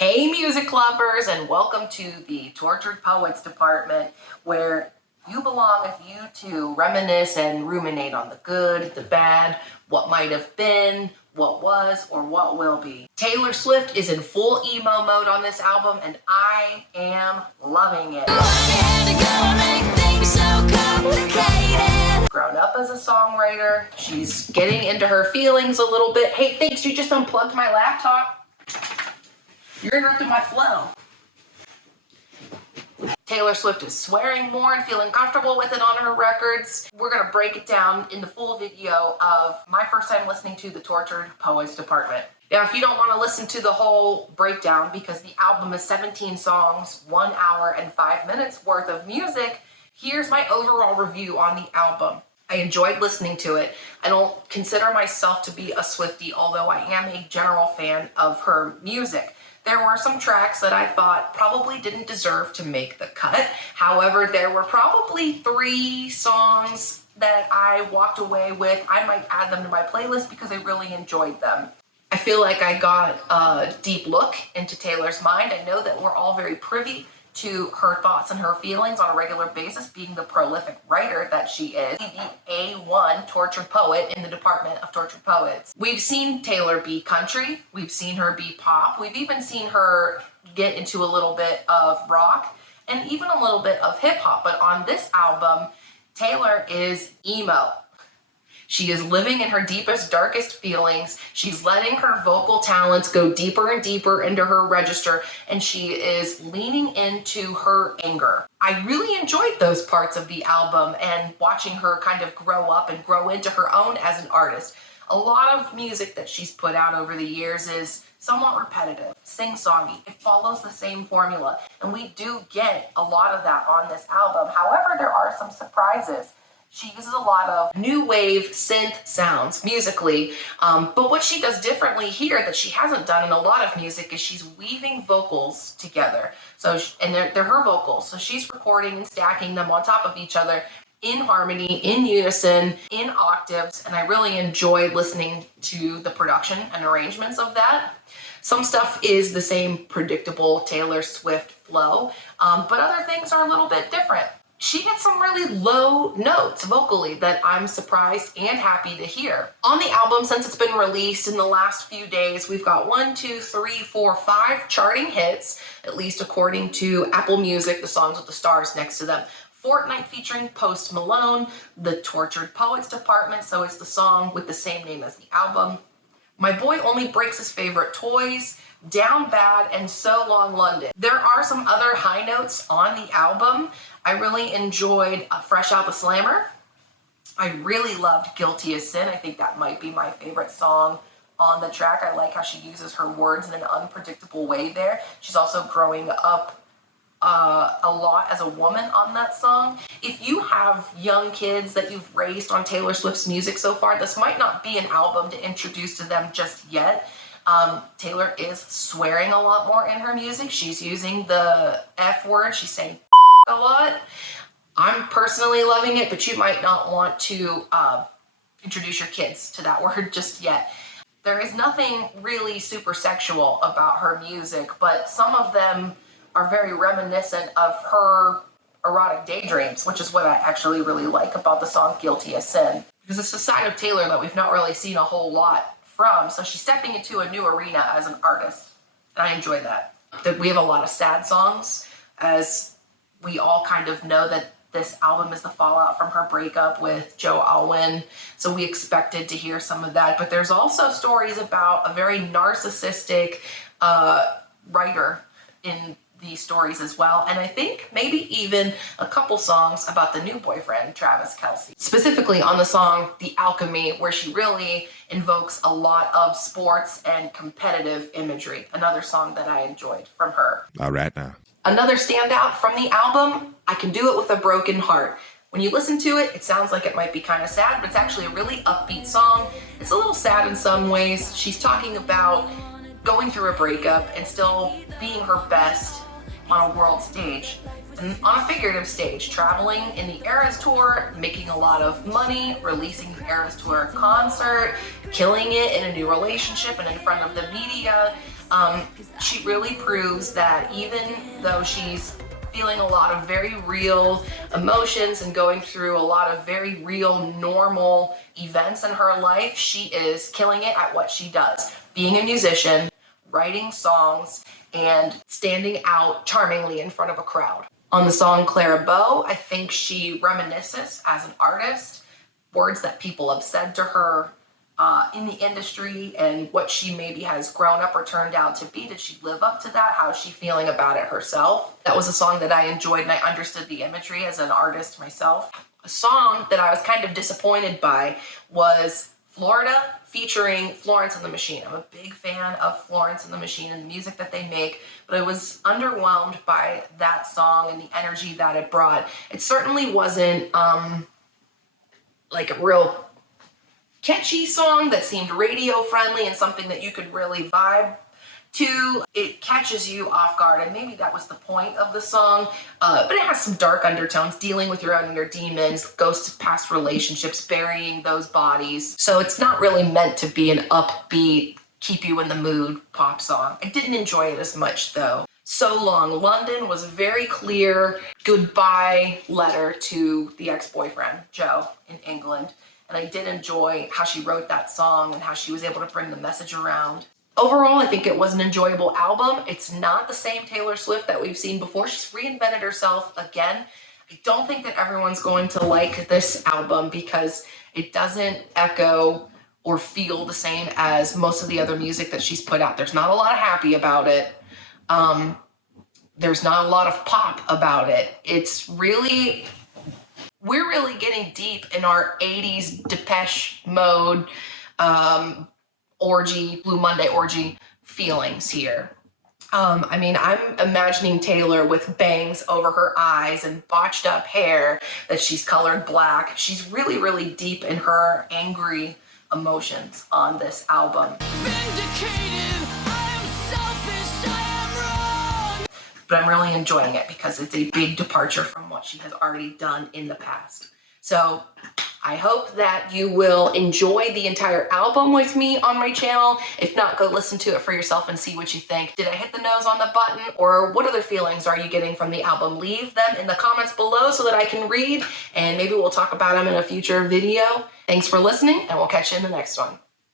Hey music lovers, and welcome to the Tortured Poets department, where you belong if you too reminisce and ruminate on the good, the bad, what might have been, what was, or what will be. Taylor Swift is in full emo mode on this album, and I am loving it. Grown up as a songwriter, she's getting into her feelings a little bit. Hey, thanks, you just unplugged my laptop. You're interrupting my flow. Taylor Swift is swearing more and feeling comfortable with it on her records. We're gonna break it down in the full video of my first time listening to the Tortured Poets department. Now, if you don't wanna listen to the whole breakdown because the album is 17 songs, 1 hour and 5 minutes worth of music, here's my overall review on the album. I enjoyed listening to it. I don't consider myself to be a Swiftie, although I am a general fan of her music. There were some tracks that I thought probably didn't deserve to make the cut. However, there were probably 3 songs that I walked away with. I might add them to my playlist because I really enjoyed them. I feel like I got a deep look into Taylor's mind. I know that we're all very privy to her thoughts and her feelings on a regular basis, being the prolific writer that she is, the A1 tortured poet in the department of tortured poets. We've seen Taylor be country, we've seen her be pop, we've even seen her get into a little bit of rock, and even a little bit of hip hop, but on this album, Taylor is emo. She is living in her deepest, darkest feelings. She's letting her vocal talents go deeper and deeper into her register, and she is leaning into her anger. I really enjoyed those parts of the album and watching her kind of grow up and grow into her own as an artist. A lot of music that she's put out over the years is somewhat repetitive, sing-songy. It follows the same formula, and we do get a lot of that on this album. However, there are some surprises. She uses a lot of new wave synth sounds musically, but what she does differently here that she hasn't done in a lot of music is she's weaving vocals together. And they're her vocals, so she's recording and stacking them on top of each other in harmony, in unison, in octaves, and I really enjoyed listening to the production and arrangements of that. Some stuff is the same predictable Taylor Swift flow, but other things are a little bit different. She hit some really low notes vocally that I'm surprised and happy to hear. On the album, since it's been released in the last few days, we've got 5 charting hits, at least according to Apple Music, the songs with the stars next to them. Fortnite featuring Post Malone, the Tortured Poets department, so it's the song with the same name as the album. My Boy Only Breaks His Favorite Toys, Down Bad, and So Long London. There are some other high notes on the album. I really enjoyed Fresh Out the Slammer. I really loved Guilty as Sin. I think that might be my favorite song on the track. I like how she uses her words in an unpredictable way there. She's also growing up a lot as a woman on that song. If you have young kids that you've raised on Taylor Swift's music so far, this might not be an album to introduce to them just yet. Taylor is swearing a lot more in her music. She's using the F word. She's saying a lot. I'm personally loving it, but you might not want to introduce your kids to that word just yet. There is nothing really super sexual about her music, but some of them are very reminiscent of her erotic daydreams, which is what I actually really like about the song Guilty as Sin. Because it's a side of Taylor that we've not really seen a whole lot from, so she's stepping into a new arena as an artist, and I enjoy that. We have a lot of sad songs, as we all kind of know that this album is the fallout from her breakup with Joe Alwyn, so we expected to hear some of that, but there's also stories about a very narcissistic writer in these stories as well, and I think maybe even a couple songs about the new boyfriend, Travis Kelce. Specifically on the song The Alchemy, where she really invokes a lot of sports and competitive imagery. Another song that I enjoyed from her. All right now. Another standout from the album, I Can Do It With a Broken Heart. When you listen to it, it sounds like it might be kind of sad, but it's actually a really upbeat song. It's a little sad in some ways. She's talking about going through a breakup and still being her best on a world stage, and on a figurative stage, traveling in the Eras Tour, making a lot of money, releasing the Eras Tour concert, killing it in a new relationship and in front of the media. She really proves that even though she's feeling a lot of very real emotions and going through a lot of very real normal events in her life, she is killing it at what she does. Being a musician, writing songs, and standing out charmingly in front of a crowd. On the song Clara Bow, I think she reminisces as an artist, words that people have said to her in the industry and what she maybe has grown up or turned out to be. Did she live up to that? How is she feeling about it herself? That was a song that I enjoyed and I understood the imagery as an artist myself. A song that I was kind of disappointed by was Florida featuring Florence and the Machine. I'm a big fan of Florence and the Machine and the music that they make, but I was underwhelmed by that song and the energy that it brought. It certainly wasn't like a real catchy song that seemed radio friendly and something that you could really vibe to. It catches you off guard, and maybe that was the point of the song, but it has some dark undertones, dealing with your own inner demons, ghosts of past relationships, burying those bodies. So it's not really meant to be an upbeat, keep you in the mood pop song. I didn't enjoy it as much though. So Long London was a very clear goodbye letter to the ex-boyfriend, Joe, in England. And I did enjoy how she wrote that song and how she was able to bring the message around. Overall, I think it was an enjoyable album. It's not the same Taylor Swift that we've seen before. She's reinvented herself again. I don't think that everyone's going to like this album because it doesn't echo or feel the same as most of the other music that she's put out. There's not a lot of happy about it. There's not a lot of pop about it. We're really getting deep in our 80s Depeche Mode, orgy, Blue Monday orgy feelings here. I mean, I'm imagining Taylor with bangs over her eyes and botched up hair that she's colored black. She's really, really deep in her angry emotions on this album. Vindicated, I am selfish, I am wrong. But I'm really enjoying it because it's a big departure from what she has already done in the past. So I hope that you will enjoy the entire album with me on my channel. If not, go listen to it for yourself and see what you think. Did I hit the nose on the button, or what other feelings are you getting from the album? Leave them in the comments below so that I can read, and maybe we'll talk about them in a future video. Thanks for listening, and we'll catch you in the next one.